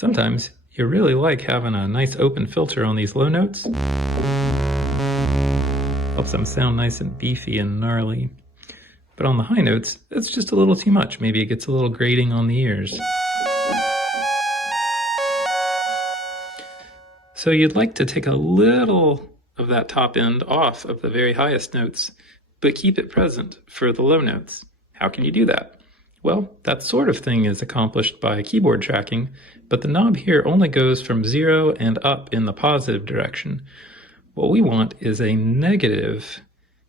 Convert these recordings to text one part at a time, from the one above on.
Sometimes you really like having a nice open filter on these low notes. Helps them sound nice and beefy and gnarly. But on the high notes, it's just a little too much. Maybe it gets a little grating on the ears. So you'd like to take a little of that top end off of the very highest notes, but keep it present for the low notes. How can you do that? Well, that sort of thing is accomplished by keyboard tracking, but the knob here only goes from 0 and up in the positive direction. What we want is a negative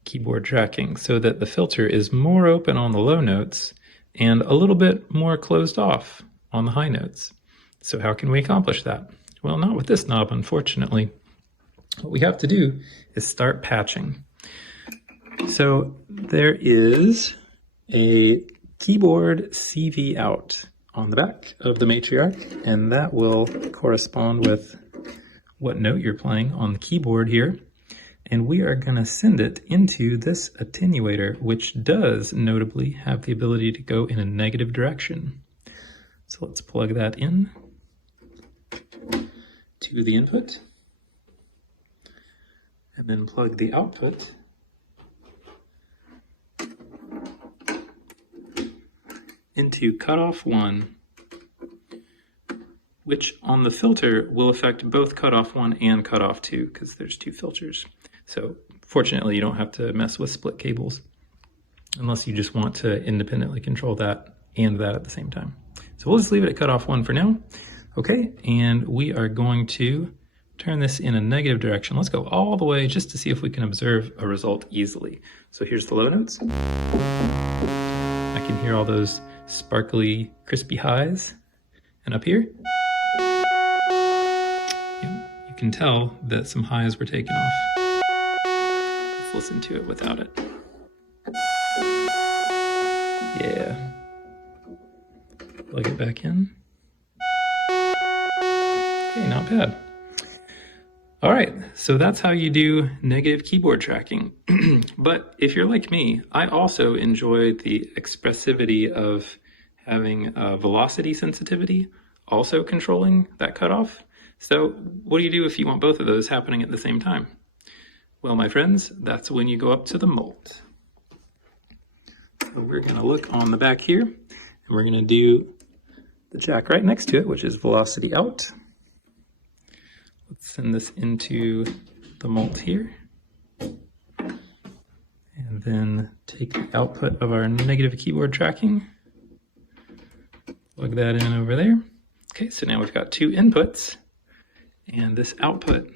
keyboard tracking so that the filter is more open on the low notes and a little bit more closed off on the high notes. So how can we accomplish that? Well, not with this knob, unfortunately. What we have to do is start patching. So there is a keyboard CV out on the back of the Matriarch, and that will correspond with what note you're playing on the keyboard here. And we are going to send it into this attenuator, which does notably have the ability to go in a negative direction. So let's plug that in to the input, and then plug the output into cutoff 1, which on the filter will affect both cutoff 1 and cutoff 2 because there's two filters. So fortunately you don't have to mess with split cables unless you just want to independently control that and that at the same time. So we'll just leave it at cutoff 1 for now. Okay, and we are going to turn this in a negative direction. Let's go all the way just to see if we can observe a result easily. So here's the low notes. I can hear all those sparkly, crispy highs. And up here, you can tell that some highs were taken off. Let's listen to it without it. Yeah. Plug it back in. Okay, not bad. All right, so that's how you do negative keyboard tracking. But if you're like me, I also enjoy the expressivity of having a velocity sensitivity also controlling that cutoff. So what do you do if you want both of those happening at the same time? Well, my friends, that's when you go up to the mult. So we're going to look on the back here, and we're going to do the jack right next to it, which is velocity out. Let's send this into the mult here. And then take the output of our negative keyboard tracking. Plug that in over there. Okay, so now we've got two inputs. And this output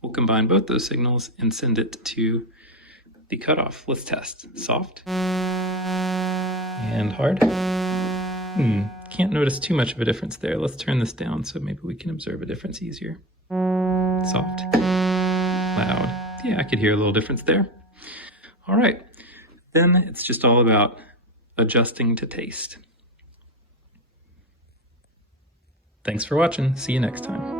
will combine both those signals and send it to the cutoff. Let's test. Soft. And hard. Can't notice too much of a difference there. Let's turn this down so maybe we can observe a difference easier. Soft. Loud. Yeah, I could hear a little difference there. All right. Then it's just all about adjusting to taste. Thanks for watching. See you next time.